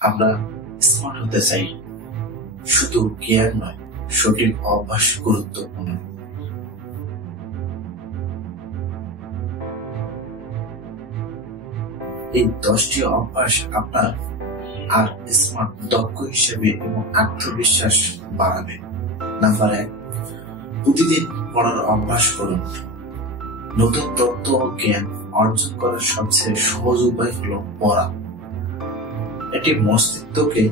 আমরা স্মার্ট হতে চাই, শুধু জ্ঞান নয়, সঠিক অভ্যাস গুরুত্বপূর্ণ। এই 10টি অভ্যাস আপনার আর স্মার্ট দক্ষ হিসেবে এবং আত্মবিশ্বাস বাড়াবে। নাম্বার 1, প্রতিদিন পড়ার অভ্যাস করুন। নতুন তথ্য ও জ্ঞান অর্জন করার সবচেয়ে সহজ উপায় হলো পড়া। এটি মস্তিষ্ককে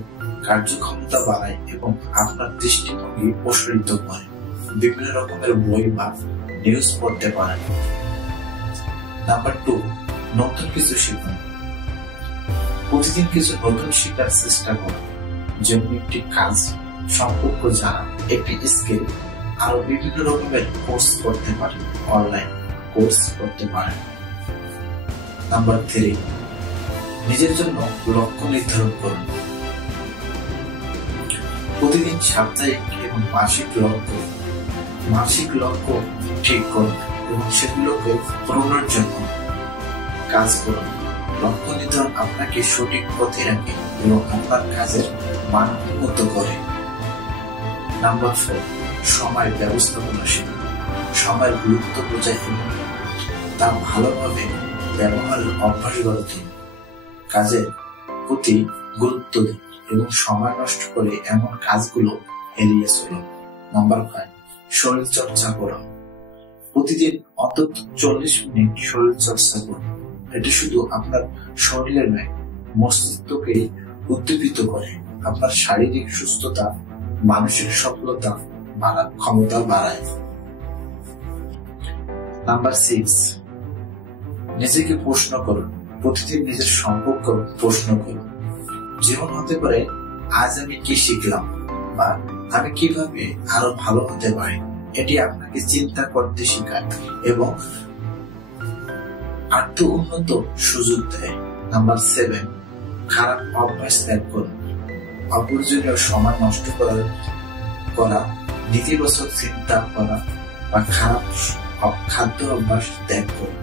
কার্যক্ষমতা বাড়ায় এবং আপনার দৃষ্টিভঙ্গি প্রসারিত করে। বিভিন্ন রকমের বই বা নিউজ পড়তে পারেন। নাম্বার 2, নতুন কিছু শিখুন। প্রতিদিন কিছু নতুন শেখার চেষ্টা করুন, যেমন একটি কাজ, সম্পর্ক জানা, একটি স্কিল। আরো বিভিন্ন রকমের কোর্স করতে পারেন, অনলাইন কোর্স করতে পারেন। নাম্বার 3, নিজের জন্য লক্ষ্য নির্ধারণ করুন। প্রতিদিন সাপ্তাহিক এবং মাসিক লক্ষ্য ঠিক করুন এবং সেগুলোকে পূরণের জন্য কাজ করুন। লক্ষ্য নির্ধারণ আপনাকে সঠিক পথে রাখে এবং আপনার কাজের মান উন্নত করে। নাম্বার 4, সময় ব্যবস্থাপনা শিখুন। সময়ের গুরুত্ব বোঝায় এবং তা ভালোভাবে ব্যবহারের অভ্যাস গড়ে তুলুন। কাজের প্রতি গুরুত্ব দিন এবং সময় নষ্ট করে এমন কাজগুলো এড়িয়ে চলুন। নাম্বার 5, শরীর চর্চা করুন। প্রতিদিন অন্তত 40 মিনিট শরীর চর্চা করুন। এটি শুধু আপনার শরীরের নয়, মস্তিষ্ককে উদ্দীপিত করে। আপনার শারীরিক সুস্থতা, মানসিক সফলতা ক্ষমতা বাড়ায়। নাম্বার 6, নিজেকে প্রশ্ন করুন। প্রতিদিন নিজের সম্পর্ক প্রশ্ন করুন। জীবন হতে পারে আজ আমি কি শিখলাম বা আমি কিভাবে আরো ভালো হতে পারি। এটি আপনাকে চিন্তা করতে শেখায় এবং আত্ম উন্নত সুযোগ দেয়। নাম্বার 7, খারাপ অভ্যাস ত্যাগ করুন। অপ্রয়োজনীয় সময় নষ্ট করা, নেতিবাচক চিন্তা করা বা খারাপ খাদ্য অভ্যাস ত্যাগ করুন।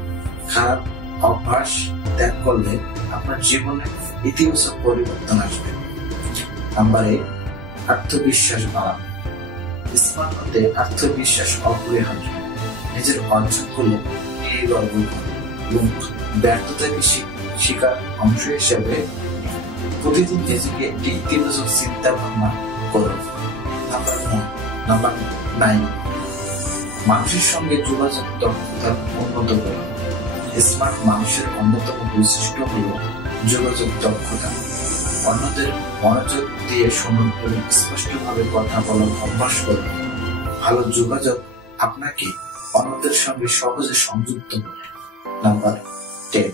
খারাপ অভ্যাস ত্যাগ করলে আপনার জীবনে ইতিবাচক পরিবর্তন আসবে। নাম্বার 8, আত্মবিশ্বাস বাড়ান। স্মার্ট হতে আত্মবিশ্বাস অপরিহার্য। নিজের অর্জনগুলো নিয়ে গর্ব করুন এবং ব্যর্থতাকে শিকার অংশ হিসেবে প্রতিদিন নিজেকে একটি ইতিবাচক চিন্তা ভাবনা করুন। নাম্বার 9, মানুষের সঙ্গে যোগাযোগ দক্ষতা উন্নত করুন। স্মার্ট মানুষের অন্যতম বৈশিষ্ট্য হল যোগাযোগ দক্ষতা। অন্যদের মনোযোগ দিয়ে শুনুন এবং স্পষ্টভাবে কথা বলার অভ্যাস করুন। ভালো যোগাযোগ আপনাকে অন্যদের সঙ্গে সহজে সংযুক্ত করে। নাম্বার 10,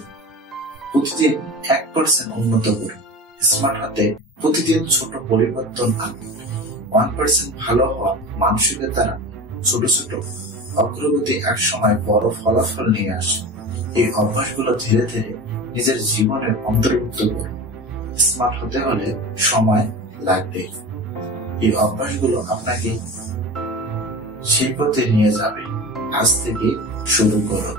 প্রতিদিন 1% উন্নত করুন। স্মার্ট হতে প্রতিদিন ছোট পরিবর্তন আনুন। 1% ভালো হওয়া মানসিকের দ্বারা ছোট ছোট অগ্রগতি এক সময় বড় ফলাফল নিয়ে আসে। এই অভ্যাসগুলো ধীরে ধীরে নিজের জীবনের অন্তর্ভুক্ত করুন। স্মার্ট হতে হলে সময় লাগবে। এই অভ্যাসগুলো আপনাকে সেই পথে নিয়ে যাবে। আজ থেকে শুরু করুন।